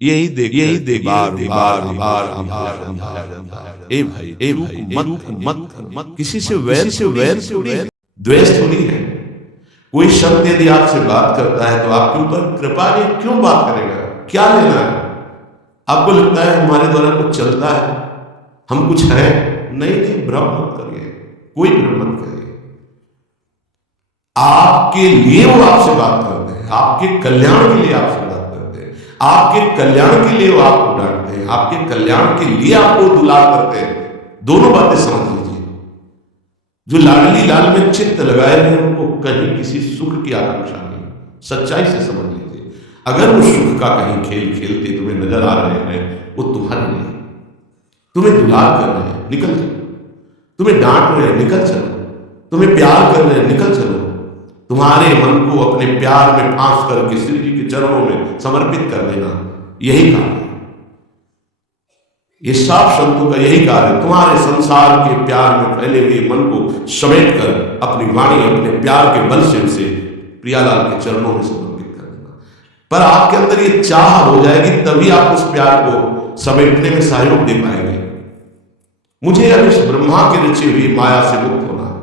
यही देख बार बार बार ए भाई मत किसी से वैर थोड़ी है, द्वेष थोड़ी है। कोई शब्द यदि आपसे बात करता है तो आपके ऊपर कृपा नहीं, क्यों बात करेगा, क्या लेना है? आपको लगता है हमारे द्वारा कुछ चलता है, हम कुछ है? नहीं, भ्रम मत करिए, कोई भ्रम मत करिए। आपके लिए वो आपसे बात करते हैं, आपके कल्याण के लिए आपसे बात करते हैं, आपके कल्याण के लिए वो आपको डांटते हैं, आपके कल्याण के लिए आपको दुलार करते हैं। दोनों बातें समझ लीजिए। जो लाडली लाल में चित्त लगाए हैं उनको कहीं किसी सुख की आकांक्षा नहीं, सच्चाई से समझ लीजिए। अगर वो सुख का कहीं खेल खेलते तुम्हें नजर आ रहे हैं, वो तुम्हारे लिए, तुम्हें दुलार कर रहे हैं, निकल चलो। तुम्हें डांट रहे हैं, निकल चलो। तुम्हें प्यार कर रहे हैं, निकल चलो। तुम्हारे मन को अपने प्यार में फांस करके श्री जी के चरणों में समर्पित कर देना, यही काम है। ये सब संतों का यही कार्य है। तुम्हारे संसार के प्यार में फैले हुए मन को समेट कर अपनी वाणी अपने प्यार के बल से उसे प्रियालाल के चरणों में समर्पित कर देना। पर आपके अंदर ये चाह हो जाएगी, तभी आप उस प्यार को समेटने में सहयोग दे पाएंगे। मुझे अब इस ब्रह्मा की रची हुई माया से मुक्त होना है,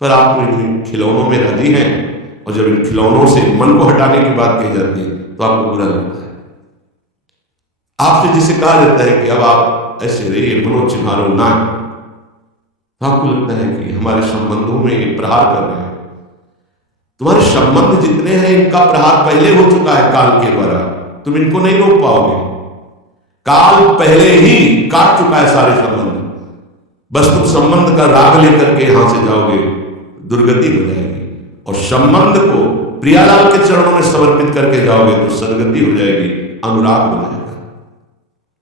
पर आप इन खिलौनों में राजी हैं, और जब इन खिलौनों से मन को हटाने की बात कही जाती है तो आपको बुरा लगता है। आपसे जिसे कहा जाता है कि अब आप ऐसे रहिए, मनोचिन्हारो ना, तो आपको लगता है कि हमारे संबंधों में ये प्रहार कर रहे हैं। तुम्हारे संबंध जितने हैं इनका प्रहार पहले हो चुका है काल के द्वारा, तुम इनको नहीं रोक पाओगे। काल पहले ही काट चुका है सारे संबंध। बस तुम संबंध का राग लेकर के यहां से जाओगे, दुर्गति हो जाएगी, और संबंध को प्रियालाल के चरणों में समर्पित करके जाओगे तो सदगति हो जाएगी, अनुराग हो जाएगा।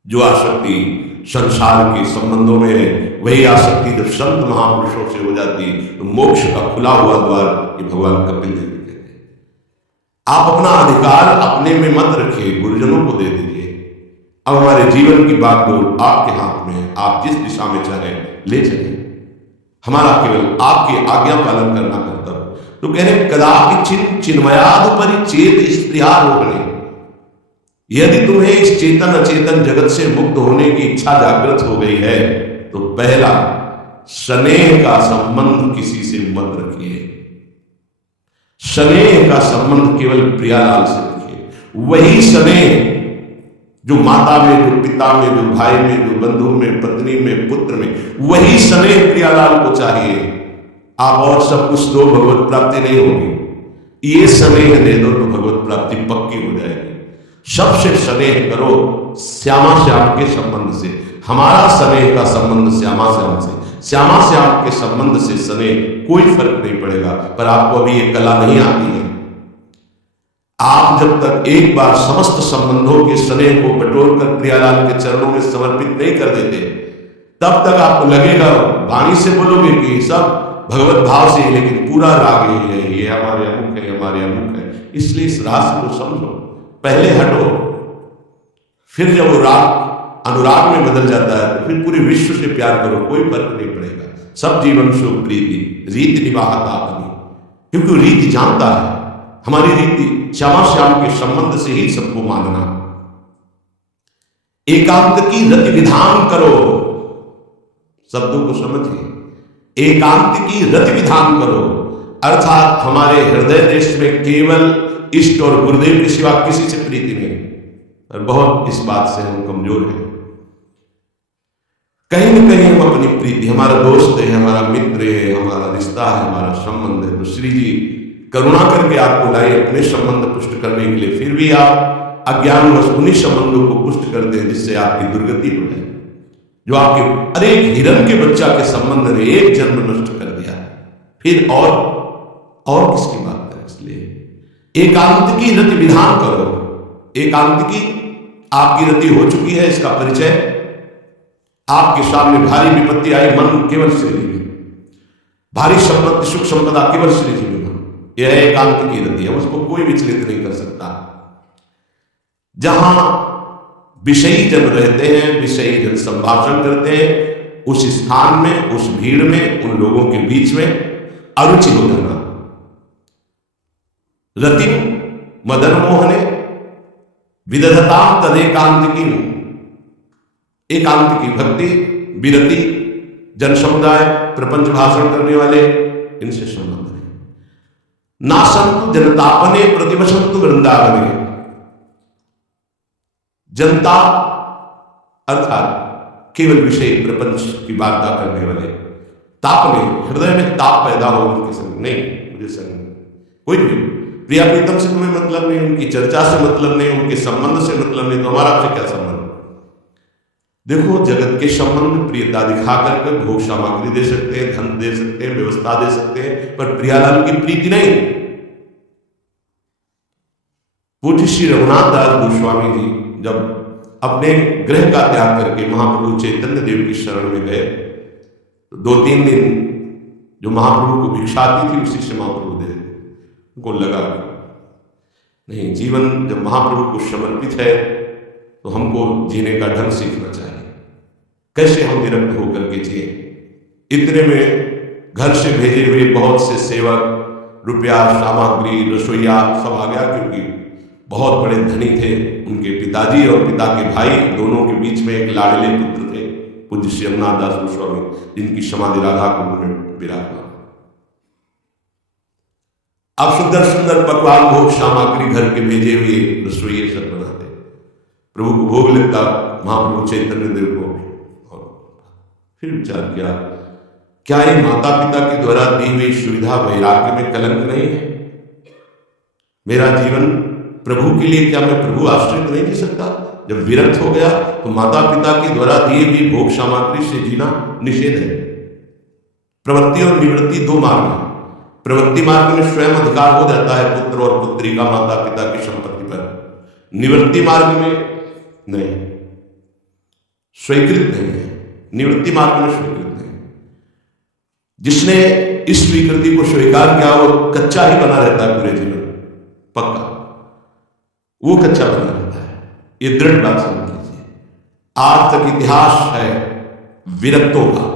जो आसक्ति संसार के संबंधों में है, वही आसक्ति जब संत महापुरुषों से हो जाती है तो मोक्ष का खुला हुआ द्वार ये भगवान कपिल देव कहते हैं। आप अपना अधिकार अपने में मत रखिए, गुरुजनों को दे दीजिए। अब हमारे जीवन की बागडोर आपके हाथ में है, आप जिस दिशा में चाहे ले चलिए। हमारा केवल आपकी आज्ञा पालन करना कर्तव्य। तो कह रहे कदापि चिन्मयाद परिचेत स्त्रिया रोहणे, यदि तुम्हें इस चेतन अचेतन जगत से मुक्त होने की इच्छा जागृत हो गई है तो पहला स्नेह का संबंध किसी से मत रखिए। स्नेह का संबंध केवल प्रियालाल से रखिए। वही स्नेह जो माता में, जो पिता में, जो भाई में, जो बंधु में, पत्नी में, पुत्र में, वही स्नेह प्रियालाल को चाहिए। आप और सब कुछ दो, भगवत प्राप्ति नहीं होगी। ये स्नेह दे दो तो भगवत प्राप्ति पक्की हो जाएगी। सबसे स्नेह करो श्यामा श्याम के संबंध से। हमारा स्नेह का संबंध श्यामा श्याम से, श्यामा श्याम के संबंध से स्नेह कोई फर्क नहीं पड़ेगा। पर आपको अभी ये कला नहीं आती है। आप जब तक एक बार समस्त संबंधों के स्नेह को बटोर कर प्रियालाल के चरणों में समर्पित नहीं कर देते, तब तक आपको लगेगा, वाणी से बोलोगे कि सब भगवत भाव से, लेकिन पूरा राग ही है, ये हमारे अमुक है, हमारे अमुक है। इसलिए इस रास को समझो, पहले हटो, फिर जब वो राग अनुराग में बदल जाता है तो फिर पूरे विश्व से प्यार करो, कोई फर्क नहीं पड़ेगा। सब जीवन सुख प्रीति रीति निवाहता अपनी, क्योंकि रीति जानता है हमारी रीति श्यामा श्याम के संबंध से ही सबको मानना। एकांत की रति विधान करो, शब्दों को समझिए। एकांत की रति विधान करो, अर्थात हमारे हृदय देश में केवल इष्ट और गुरुदेव के सिवा किसी से प्रीति नहीं। और बहुत इस बात से हम कमजोर हैं। कहीं न कहीं हम अपनी प्रीति, हमारा दोस्त है, हमारा मित्र है, हमारा रिश्ता है, हमारा संबंध है, तो श्री जी करुणा करके आपको लाए अपने संबंध पुष्ट करने के लिए, फिर भी आप अज्ञानवश उन्हीं संबंधों को पुष्ट करते हैं जिससे आपकी दुर्गति हो जाए। जो आपके अरे हिरण के बच्चा के संबंध ने एक जन्म नष्ट कर दिया, फिर और किसकी बात करें। इसलिए एकांत की रति विधान करो। एकांत की आपकी रति हो चुकी है, इसका परिचय आपके सामने भारी विपत्ति आई, मन केवल श्री जी में, भारी संपत्ति सुख संपदा केवल श्री जी में, यह एकांत की रति है, उसको कोई विचलित नहीं कर सकता। जहां विषयी जन रहते हैं, विषयी जन संभाषण करते हैं, उस स्थान में, उस भीड़ में, उन लोगों के बीच में अरुचि हो जाना। रति मदन मोहने विदधताम तदेकांतिकी, एकांत की भक्ति, विरति, जन समुदाय, प्रपंच भाषण करने वाले, इनसे संबंध है। नासंतु जनतापने प्रतिवसंतु वृंदावने, जनता अर्थात केवल विषय प्रपंच की वार्ता करने वाले, तापने, हृदय में ताप पैदा हो उनके संग नहीं, मुझे संग कोई भी प्रिया प्रीतम से तुम्हें मतलब नहीं, उनकी चर्चा से मतलब नहीं, उनके संबंध से मतलब नहीं, तो हमारा आपसे क्या संबंध। देखो, जगत के संबंध प्रियता दिखा करके भोग सामग्री दे सकते हैं, धन दे सकते हैं, व्यवस्था दे सकते हैं, पर प्रियालाल की प्रीति नहीं। पूज्य श्री रघुनाथ दास गोस्वामी जी जब अपने गृह का त्याग करके महाप्रभु चैतन्य देव की शरण में गए, तो 2-3 दिन जो महाप्रभु को भिक्षा आती थी उसी से महाप्रभु दे देते। उनको लगा नहीं, जीवन जब महाप्रभु को समर्पित है तो हमको जीने का ढंग सीखना चाहिए, कैसे हम विरक्त होकर के जिए। इतने में घर से भेजे हुए बहुत से सेवक, रुपया, सामग्री, रसोईया सब आ गया, क्योंकि बहुत बड़े धनी थे उनके पिताजी और पिता के भाई, दोनों के बीच में एक लाडले पुत्र थे पूज्य श्री अमरनाथ दास गोस्वामी, जिनकी समाधि राधा कुंड में विराजमान। अब सुंदर सुंदर पकवान, भोग सामग्री घर के भेजे हुए रसोइये सब बनाते, प्रभु को भोग लगता महाप्रभु चैतन्य देव को। और फिर विचार किया, क्या ये माता पिता के द्वारा दी हुई सुविधा वैराग्य में कलंक नहीं है? मेरा जीवन प्रभु के लिए, क्या मैं प्रभु आश्रित नहीं जी सकता? जब विरक्त हो गया तो माता पिता के द्वारा दिए हुई भोग सामग्री से जीना निषेध है। प्रवृत्ति और निवृत्ति 2 मार्ग हैं। प्रवृत्ति मार्ग में स्वयं अधिकार हो जाता है पुत्र और पुत्री का माता पिता की संपत्ति पर, निवृत्ति मार्ग में नहीं, स्वीकृत नहीं है। निवृत्ति मार्ग में स्वीकृत नहीं। जिसने इस स्वीकृति को स्वीकार किया वो कच्चा ही बना रहता है पूरे जीवन, पक्का वो कच्चा बना रहता है। ये दृढ़ बात समझ लीजिए। आज तक इतिहास है विरक्तों का।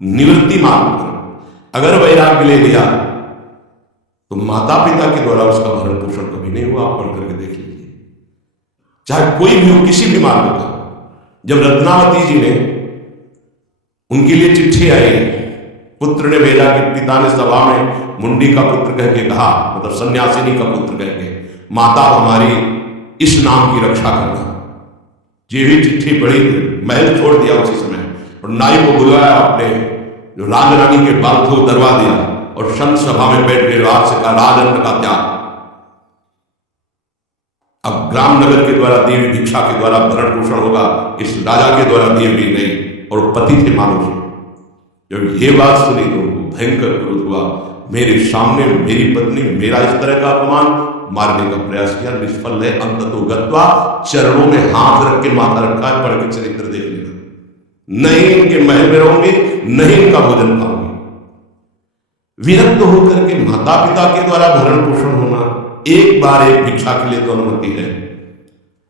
निवृत्ति मार्ग पर अगर वैराग्य ले लिया तो माता पिता के द्वारा उसका भरण पोषण कभी नहीं हुआ। आप पढ़ करके देख लीजिए, चाहे कोई भी हो, किसी भी मार्ग का। जब रत्नावती जी ने, उनके लिए चिट्ठी आई, पुत्र ने भेजा कि पिता ने सभा में मुंडी का पुत्र कह के कहा, मतलब सन्यासिनी का पुत्र कह के, माता हमारी इस नाम की रक्षा करना। ये भी चिट्ठी पढ़ी, महल छोड़ दिया उसी समय और नाई को बुलाया, अपने जो राजरानी के बाल को दरवा दिया और संत सभा में बैठ के राज से कहा, राजअन्न का त्याग। अब ग्राम नगर के द्वारा दी हुई भिक्षा के द्वारा भरण पोषण होगा, इस राजा के द्वारा दिए हुई नहीं। और पति थे मानुष। जब ये बात सुनी तो उनको भयंकर क्रोध हुआ। मेरे सामने मेरी पत्नी मेरा इस तरह का अपमान, मारने का प्रयास किया, निष्फल है। अंततो गत्वा, चरणों में हाथ रख के माथा रखा है। पढ़ के चरित्र देख लेना। नहीं इनके महल में रहूंगी, नहीं इनका भोजन खाऊंगी। विरक्त होकर के माता पिता के द्वारा भरण पोषण होना, एक बार एक भिक्षा के लिए तो अनुमति है।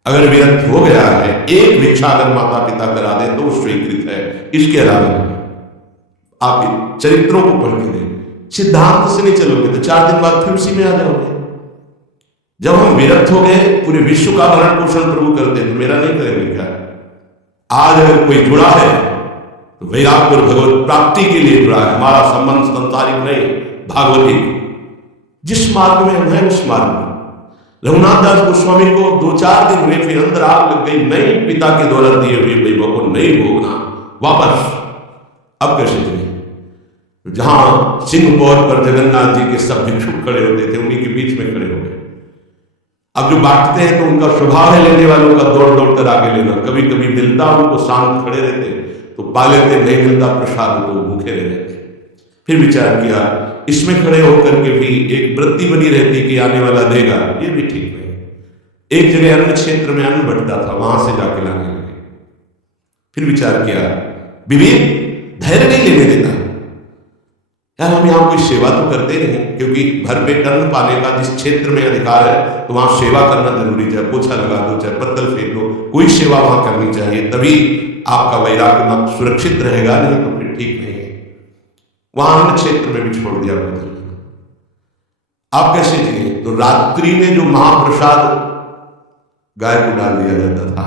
अगर विरक्त हो गया है, एक भिक्षा अगर माता पिता करा दे तो स्वीकृत है। इसके अलावा आप चरित्रों को पढ़ के दें। सिद्धांत से नहीं चलोगे तो 4 दिन बाद फिर उसी में आ जाओगे। जब हम विरक्त हो गए, पूरे विश्व का भरण पोषण प्रभु करते हैं, तो मेरा नहीं करेंगे क्या? आज अगर कोई जुड़ा है तो वैराग्य और भगवत प्राप्ति के लिए जुड़ा है। हमारा संबंध संसारिक नहीं, भागवतिक। जिस मार्ग में हम हैं उस मार्ग में। रघुनाथ दास गोस्वामी को 2-4 दिन हुए, फिर अंदर आग लग गई। नहीं, पिता के द्वारा दिए हुए वैभव को नहीं भोगना, वापस। अब कैसे चले? जहां सिंह पौर पर जगन्नाथ जी के सब भिक्षुक खड़े होते थे, उन्हीं के बीच में खड़े हो गए। अब जो बांटते हैं तो उनका स्वभाव है लेने वालों का दौड़ दौड़ कर आगे लेना। कभी कभी मिलता उनको, शांत खड़े रहते तो पा लेते, नहीं मिलता प्रसाद तो भूखे रह जाते। फिर विचार किया, इसमें खड़े होकर के भी एक वृत्ति बनी रहती कि आने वाला देगा, ये भी ठीक नहीं। एक जगह अन्य क्षेत्र में अन्न बंटता था, वहां से जाके लाने लगे। फिर विचार किया, विवेक धैर्य नहीं लेने देता। यार हम यहाँ कोई सेवा तो करते नहीं, क्योंकि भरपेट अन्न पाने का जिस क्षेत्र में अधिकार है तो वहां सेवा करना जरूरी। चाहे पोछा लगा दो, चाहे पत्तल फेंक दो, कोई सेवा वहां करनी चाहिए, तभी आपका वैराग्य सुरक्षित रहेगा। नहीं तो फिर ठीक नहीं है। वहां अन्य क्षेत्र में भी छोड़ दिया भोजन। आप कैसे जिए? तो रात्रि में जो महाप्रसाद गाय को डाल दिया जाता था।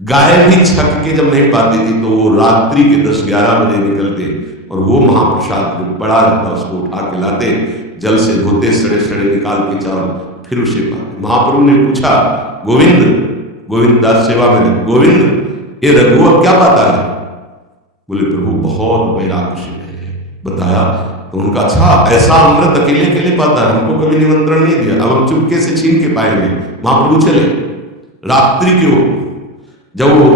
गाय भी छक के जब नहीं पाती थी तो वो रात्रि के 10-11 बजे निकलते और वो महाप्रसाद जो पड़ा रहता उसको उठा के लाते, जल से धोते, सड़े सड़े निकाल के चावल, फिर उसे पाते। महाप्रभु ने पूछा, गोविंद दास सेवा में, गोविंद ये रघु अब क्या पाता है? बोले प्रभु बहुत वैराग्य है। बताया तो उनका, अच्छा ऐसा अमृत अकेले अकेले पाता है, हमको कभी निमंत्रण नहीं दिया, अब हम चुपके से छीन के पाएंगे। महाप्रभु चले रात्रि के जब वो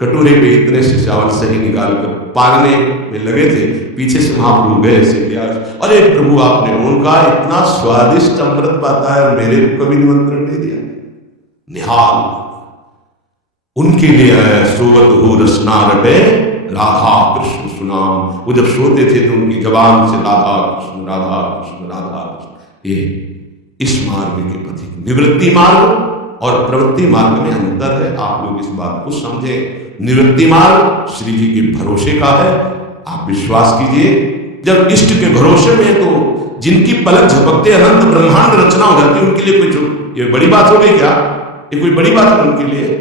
कटोरे पे इतने से चावल सही निकाल कर पागने में लगे थे, पीछे से महाप्रभु गए ऐसे प्यास, अरे प्रभु आपने उनका इतना स्वादिष्ट अमृत पाता है और मेरे को कभी निमंत्रण नहीं दिया। निहाल उनके लिए आया, सोवत हो रसना रटे राधा कृष्ण सुनाम। वो जब सोते थे तो उनकी जबान से राधा कृष्ण राधा कृष्ण राधा कृष्ण। ये इस मार्ग के पथिक, निवृत्ति मार्ग और प्रवृत्ति मार्ग में अंतर है। आप लोग इस बात को समझें। निवृत्ति मार्ग श्री जी के भरोसे का है, आप विश्वास कीजिए। जब इष्ट के भरोसे में तो जिनकी पलक झपकते अनंत ब्रह्मांड रचना हो जाती है, उनके लिए कोई ये बड़ी बात हो गई क्या? ये कोई बड़ी बात है उनके लिए?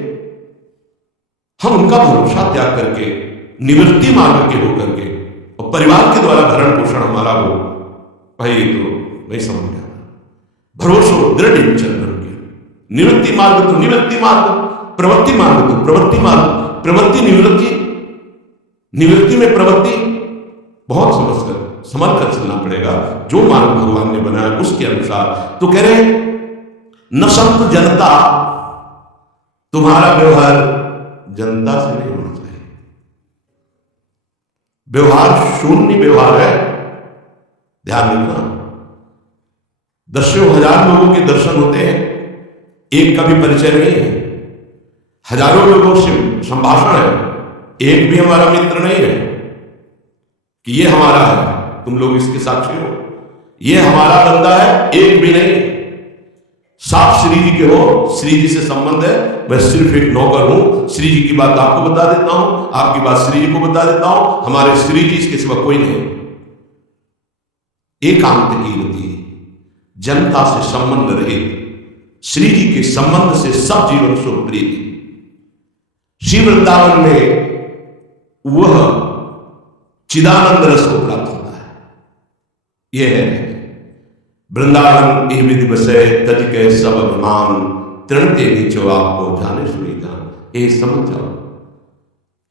हम उनका भरोसा त्याग करके निवृत्ति मार्ग के होकर के और परिवार के द्वारा भरण पोषण हमारा हो, भाई ये तो नहीं समझ में आता। भरोसा दृढ़ निश्चय निवृत्ति मार्ग तो निवृत्ति मार्ग, प्रवृत्ति मार्ग तो प्रवृत्ति मार्ग, प्रवृत्ति निवृत्ति, निवृत्ति में प्रवृत्ति बहुत समझ कर चलना पड़ेगा। जो मार्ग भगवान ने बनाया उसके अनुसार। तो कह रहे न संत जनता, तुम्हारा व्यवहार जनता से नहीं होना चाहिए। व्यवहार शून्य व्यवहार है, ध्यान रखना। दसों हजार लोगों के दर्शन होते हैं, एक का भी परिचय नहीं है। हजारों लोगों से संभाषण है, एक भी हमारा मित्र नहीं है कि ये हमारा है, तुम लोग इसके साक्षी हो, ये हमारा बंदा है, एक भी नहीं। साफ श्री जी के हो, श्री जी से संबंध है, मैं सिर्फ एक नौकर हूं, श्री जी की बात आपको बता देता हूं, आपकी बात श्री जी को बता देता हूं, हमारे श्री जी इसके सिवा कोई नहीं। एकांत कीर्ति, जनता से संबंध रहित, श्री जी के संबंध से सब जीवन सुख प्रीति। श्री वृंदावन में वह चिदानंद रस को प्राप्त होता है। यह है वृंदावन ए विधि बसे तज के सब अभिमान, तृणते नीचो आपको जाने सुनी जान। ये समझ जाओ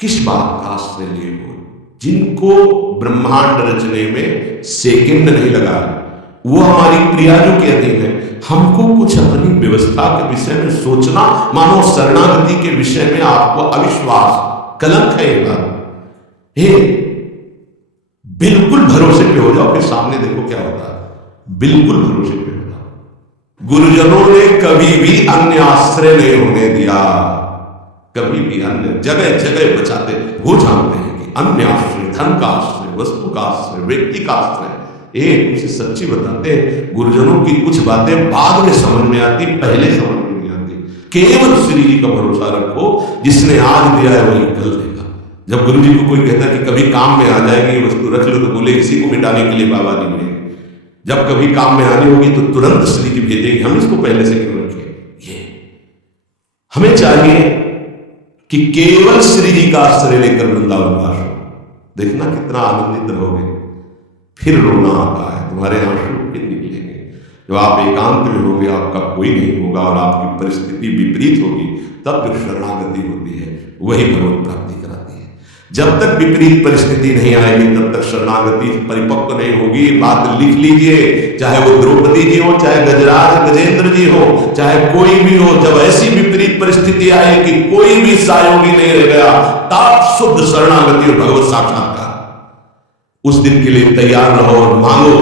किस बात का आश्रय लिए हो। जिनको ब्रह्मांड रचने में सेकंड नहीं लगा, वो हमारी क्रियाओं के अधीन है। हमको कुछ अपनी व्यवस्था के विषय में सोचना, मानो शरणागति के विषय में आपको अविश्वास, कलंक है ये बात। हे बिल्कुल भरोसे पे हो जाओ, फिर सामने देखो क्या होता है। बिल्कुल भरोसे पे हो जाओ। गुरुजनों ने कभी भी अन्य आश्रय नहीं होने दिया, कभी भी अन्य जगह जगह बचाते। वो जानते हैं कि अन्य आश्रय, धन का आश्रय, वस्तु का आश्रय, व्यक्ति का आश्रय, एक उसे सच्ची बताते हैं। गुरुजनों की कुछ बातें बाद में समझ में आती, पहले समझ में नहीं आती। केवल श्री जी का भरोसा रखो, जिसने आज दिया है वही कल देगा। जब गुरु जी को कोई कहता है कि कभी काम में आ जाएगी ये वस्तु रख लो, तो बोले इसी को मिटाने के लिए बाबा जी मिलेंगे। जब कभी काम में आनी होगी तो तुरंत श्री जी भेजेंगे, हम इसको पहले से क्यों रखें। ये हमें चाहिए कि केवल श्री जी का आश्रय लेकर वृंदावन वास हो। देखना कितना आनंदित रहोगे। फिर रोना आता है, तुम्हारे आंसू फिर निकलेंगे। जब आप एकांत में होंगे, आपका कोई नहीं होगा और आपकी परिस्थिति विपरीत होगी, तब फिर शरणागति होती है, वही भगवत प्राप्ति कराती है। जब तक विपरीत परिस्थिति नहीं आएगी तब तक शरणागति परिपक्व नहीं होगी। बात लिख लीजिए, चाहे वो द्रौपदी जी हो, चाहे गजराज गजेंद्र जी हो, चाहे कोई भी हो, जब ऐसी विपरीत परिस्थिति आए कि कोई भी सहयोगी नहीं रह गया, तब शुद्ध शरणागति और भगवत साक्षात्कार। उस दिन के लिए तैयार रहो और मांगो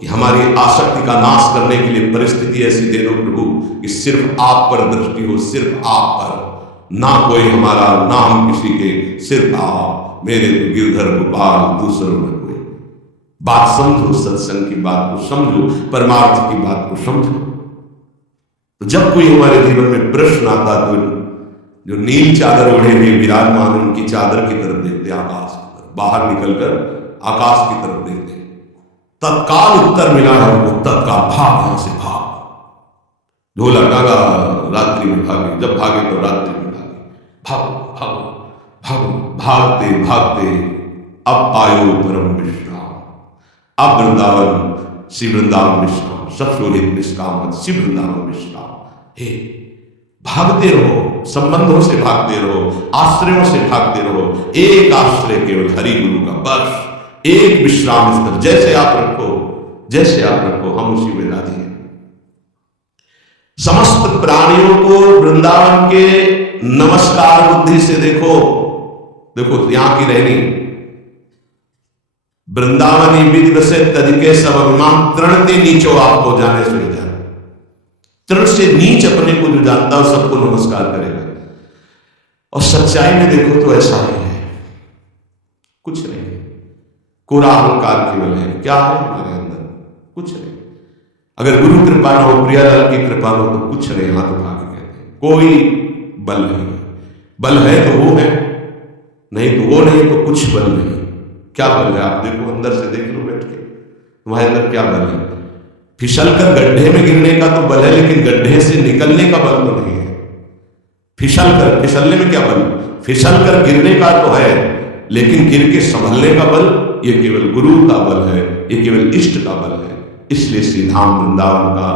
कि हमारी आसक्ति का नाश करने के लिए परिस्थिति ऐसी दे दो प्रभु कि सिर्फ आप पर दृष्टि हो, सिर्फ आप पर, ना कोई हमारा, ना हम किसी के, सिर्फ आप मेरे तो गिरधर गोपाल, दूसरों में कोई। बात समझो, सत्संग की बात को समझो, परमार्थ की बात को समझो। तो जब कोई हमारे जीवन में प्रश्न आता तो जो नील चादर ओढ़े हुए विराजमान, उनकी चादर की तरफ देखते, आकाश की तरफ, बाहर निकलकर आकाश की तरफ देखते, तत्काल उत्तर मिला है उनको, तत्काल भाग, यहां से भाग। ढोला गागा रात्रि में भागे, जब भागे तो रात्रि में भागे। भागो भागो भागो, भागते भागते अब आयो परम विश्राम। अब वृंदावन, श्री वृंदावन विश्राम, सब शोभित निष्काम श्री वृंदावन विश्राम। हे भागते रहो, संबंधों से भागते रहो, आश्रयों से भागते रहो। एक आश्रय केवल हरि गुरु का, बस एक विश्राम स्तर। जैसे आप रखो, जैसे आप रखो, हम उसी में राजी हैं। समस्त प्राणियों को वृंदावन के नमस्कार बुद्धि से देखो। देखो यहां की रहनी, वृंदावनी विधि से तदिके सब अभिमान, तृणते नीचो आपको जाने से जाने। तृण से नीच अपने को जो जानता है सबको नमस्कार करेगा। और सच्चाई में देखो तो ऐसा ही है, कुछ नहीं, कोरा अहंकार केवल है। क्या है हमारे अंदर? कुछ नहीं। अगर गुरु कृपा न हो, प्रियालाल की कृपा न हो तो कुछ नहीं, हाथ उठा के कहते हैं कोई बल नहीं। बल है तो वो है, नहीं तो वो नहीं, तो कुछ बल नहीं। क्या बल है? आप देखो, अंदर से देख लो बैठ के, तुम्हारे अंदर क्या बल है? फिसल कर गड्ढे में गिरने का तो बल है, लेकिन गड्ढे से निकलने का बल तो नहीं है। फिसल कर, फिसलने में क्या बल? फिसल कर गिरने का तो है, लेकिन गिर के संभलने का बल ये केवल गुरु का बल है, ये केवल इष्ट का बल है। इसलिए श्री धाम वृंदावन का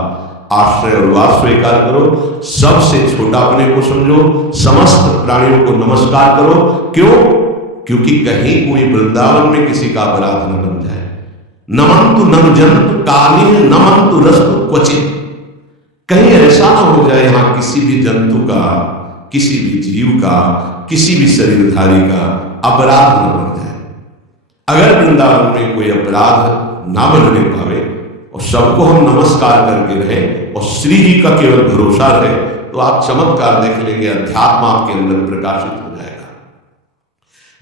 आश्रय और वास स्वीकार करो। सबसे छोटा अपने को समझो, समस्त प्राणियों को नमस्कार करो। क्यों? क्योंकि कहीं कोई वृंदावन में किसी का अपराध न बन जाए। नमंतु नम जंतु काली नमंतु रस्तु क्वचित, कहीं ऐसा ना हो जाए यहां किसी भी जंतु का, किसी भी जीव का, किसी भी शरीरधारी का अपराध न बन जाए। अगर वृंदावन में कोई अपराध ना बनने पावे और सबको हम नमस्कार करके रहे और श्री जी का केवल भरोसा रहे, तो आप चमत्कार देख लेंगे, अध्यात्म आपके अंदर प्रकाशित हो जाएगा।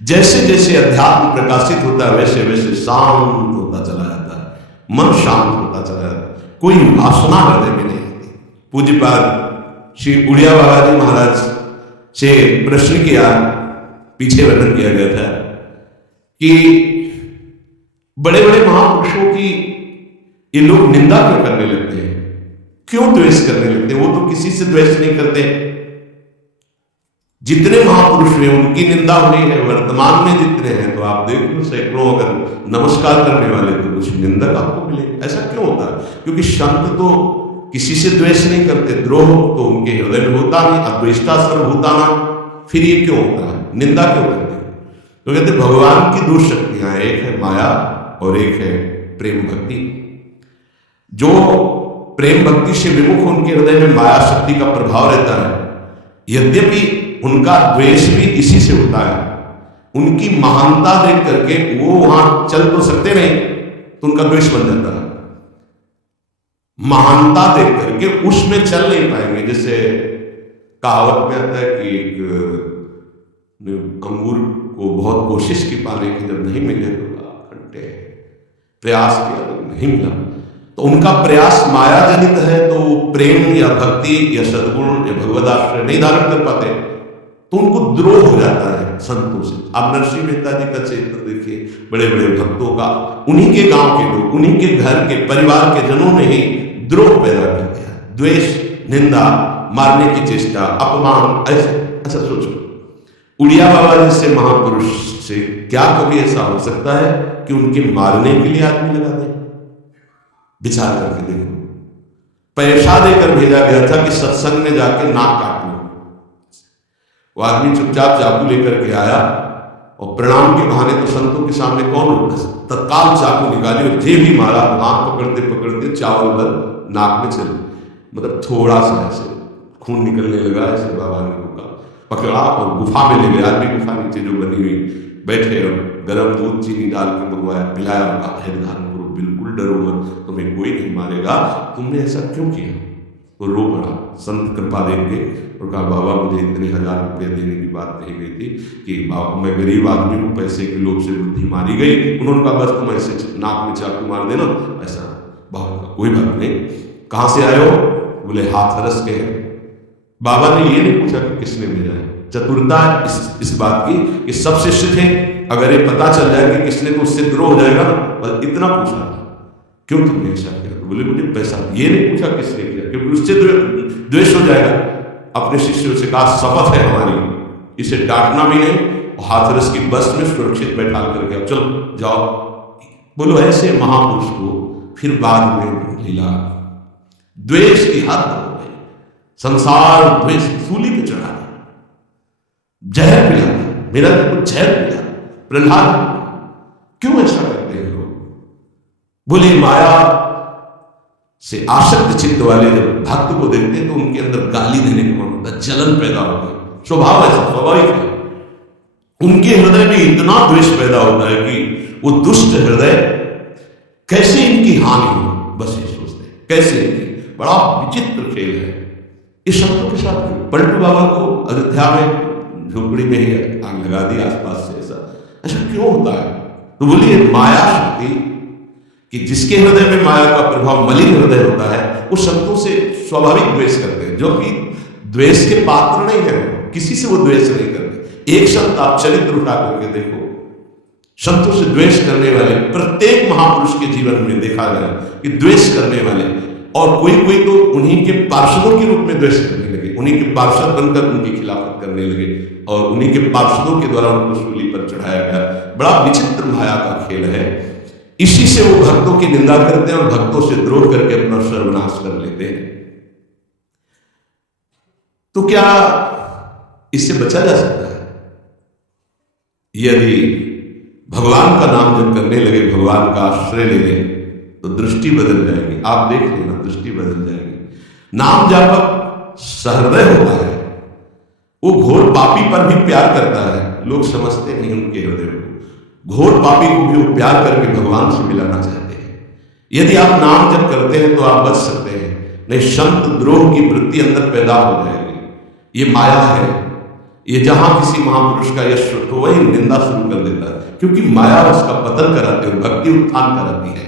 जैसे जैसे अध्यात्म प्रकाशित होता है वैसे वैसे शांत होता चला जाता है, मन शांत होता चला जाता है, कोई वासना हृदय में नहीं होती। पूज्यपाद श्री उड़िया बाबा जी महाराज से प्रश्न किया, पीछे वर्णन किया गया था कि बड़े बड़े महापुरुषों की ये लोग निंदा क्यों करने लगते हैं, क्यों द्वेष करने लगते हैं? वो तो किसी से द्वेष नहीं करते। जितने महापुरुष हैं उनकी निंदा हुई है, वर्तमान में जितने हैं तो आप देख लो सैकड़ों अगर नमस्कार करने वाले तो कुछ निंदक आपको मिले। ऐसा क्यों होता है? क्योंकि संत तो किसी से द्वेष नहीं करते, द्रोह तो उनके हृदय में होता नहीं, अद्वेष्टा सर्वभूताना। फिर ये क्यों होता है, निंदा क्यों करते हैं? तो कहते भगवान की दो शक्तियां, एक है माया और एक है प्रेम भक्ति। जो प्रेम भक्ति से विमुख, उनके हृदय में माया शक्ति का प्रभाव रहता है। यद्यपि उनका द्वेष भी इसी से होता है, उनकी महानता देख करके वो वहां चल तो सकते नहीं, तो उनका द्वेष बन जाता है। महानता देख करके उसमें चल नहीं पाएंगे। जैसे कहावत में आता है कि एक अंगूर को बहुत कोशिश की पाने की, जब नहीं मिले तो घंटे प्रयास किया तो नहीं मिला, तो उनका प्रयास माया जनित है, तो प्रेम या भक्ति या सद्गुण या भगवदाश्रय नहीं धारण कर पाते, तो उनको द्रोह हो जाता है संतों से। आप नरसिंह मेहता जी का चरित्र देखिए, बड़े बड़े भक्तों का, उन्हीं के गांव के लोग, उन्हीं के घर के परिवार के जनों ने ही द्रोह पैदा कर दिया, द्वेष, निंदा, मारने की चेष्टा, अपमान। ऐसे अच्छा सोचो, उड़िया बाबा जैसे महापुरुष से क्या कभी ऐसा हो सकता है कि उनके मारने के लिए आदमी लगा दे? विचार करके देखो। पैसा देकर भेजा गया था कि सत्संग में जाके नाक काट लो। वो आदमी चुपचाप चाकू लेकर के आया और प्रणाम के बहाने तो संतों के सामने कौन होता, तत्काल चाकू निकाली और जे भी मारा, हाथ पकड़ते पकड़ते चावल भर नाक में चल, मतलब थोड़ा सा ऐसे खून निकलने लगा। ऐसे बाबा ने पकड़ा और गुफा में ले गया। आदमी गुफा नीचे जो बनी हुई बैठे और गर्म दूध चीनी डाल के मंगवाया, पिलाया, धारण करो, बिल्कुल डरो मत, तुम्हें कोई नहीं मारेगा, तुमने ऐसा क्यों किया? तो रो पड़ा संत कृपा देख के और कहा बाबा मुझे इतने 1000 रुपये देने की बात कही गई थी कि बाबा मैं गरीब आदमी हूँ, पैसे के लोभ से बुद्धि मारी गई। उन्होंने कहा बस तुम ऐसे नाक में चाकू मार देना। ऐसा बाबा का कोई बात नहीं, कहाँ से आए हो? बोले हाथरस के हैं। बाबा ने ये नहीं पूछा कि किसने भेजा है। चतुरता इस बात की कि सब शिष्य थे, अगर ये पता चल जाए कि किसने, तो उससे द्रोह हो जाएगा ना। और इतना पूछा क्यों तुमने ऐसा किया? तो बोले मुझे पैसा। ये नहीं पूछा किसने किया, क्योंकि उससे द्वेष हो जाएगा। अपने शिष्यों से कहा, शपथ है हमारी, इसे डांटना भी नहीं और हाथरस की बस में सुरक्षित बैठा करके अब चलो जाओ। बोलो ऐसे महापुरुष को फिर बाद में लीला द्वेष की हद हो गई, संसार द्वेष सूली पे चढ़ा दिया, जहर पिला, मेरा तो जहर पिला प्रहलाद। क्यों ऐसा करते हैं लोग? बोले माया से आसक्त चित्त वाले जब भक्त को देखते हैं तो उनके अंदर गाली देने का मन होता है, जलन पैदा होता है, स्वभाव ऐसा स्वाभाविक है। उनके हृदय में इतना द्वेष पैदा होता है कि वो दुष्ट हृदय कैसे इनकी हानि हो, बस ये सोचते हैं कैसे इनकी। बड़ा विचित्र खेल है। इस शब्दों के साथ पलटू बाबा को अयोध्या में झोपड़ी में ही आग लगा दी आसपास से। ऐसा क्यों होता है? तो बोलिए माया शक्ति कि जिसके हृदय में माया का प्रभाव, मलिन हृदय होता है, वो संतों से स्वाभाविक द्वेष करते हैं, जो कि द्वेष के पात्र नहीं है, किसी से वो द्वेष नहीं करते। एक संत आप चरित्र उठा करके देखो, संतों से द्वेष करने वाले प्रत्येक महापुरुष के जीवन में देखा गया कि द्वेष करने वाले, और कोई कोई तो उन्हीं के पार्षदों के रूप में द्वेष करने लगे, उन्हीं के पार्षद बनकर उनकी खिलाफत करने लगे और उन्हीं के पार्षदों के द्वारा उनको सूली पर चढ़ाया गया। बड़ा विचित्र माया का खेल है। इसी से वो भक्तों की निंदा करते हैं और भक्तों से द्रोह करके अपना सर्वनाश कर लेते हैं। तो क्या इससे बचा जा सकता है? यदि भगवान का नाम जब करने लगे, भगवान का आश्रय ले लें, तो दृष्टि बदल जाएगी। आप देख लेना, दृष्टि बदल जाएगी। नाम जापक सहृदय होता है, वो घोर पापी पर भी प्यार करता है। लोग समझते नहीं उनके हृदय को। घोर पापी को भी वो प्यार करके भगवान से मिलाना चाहते हैं। यदि आप नाम जब करते हैं तो आप बच सकते हैं, नहीं संत द्रोह की वृत्ति अंदर पैदा हो जाएगी। ये माया है। ये जहां किसी महापुरुष का यश तो वही निंदा शुरू कर देता है, क्योंकि माया उसका पतन कराती है, भक्ति उत्थान कराती है।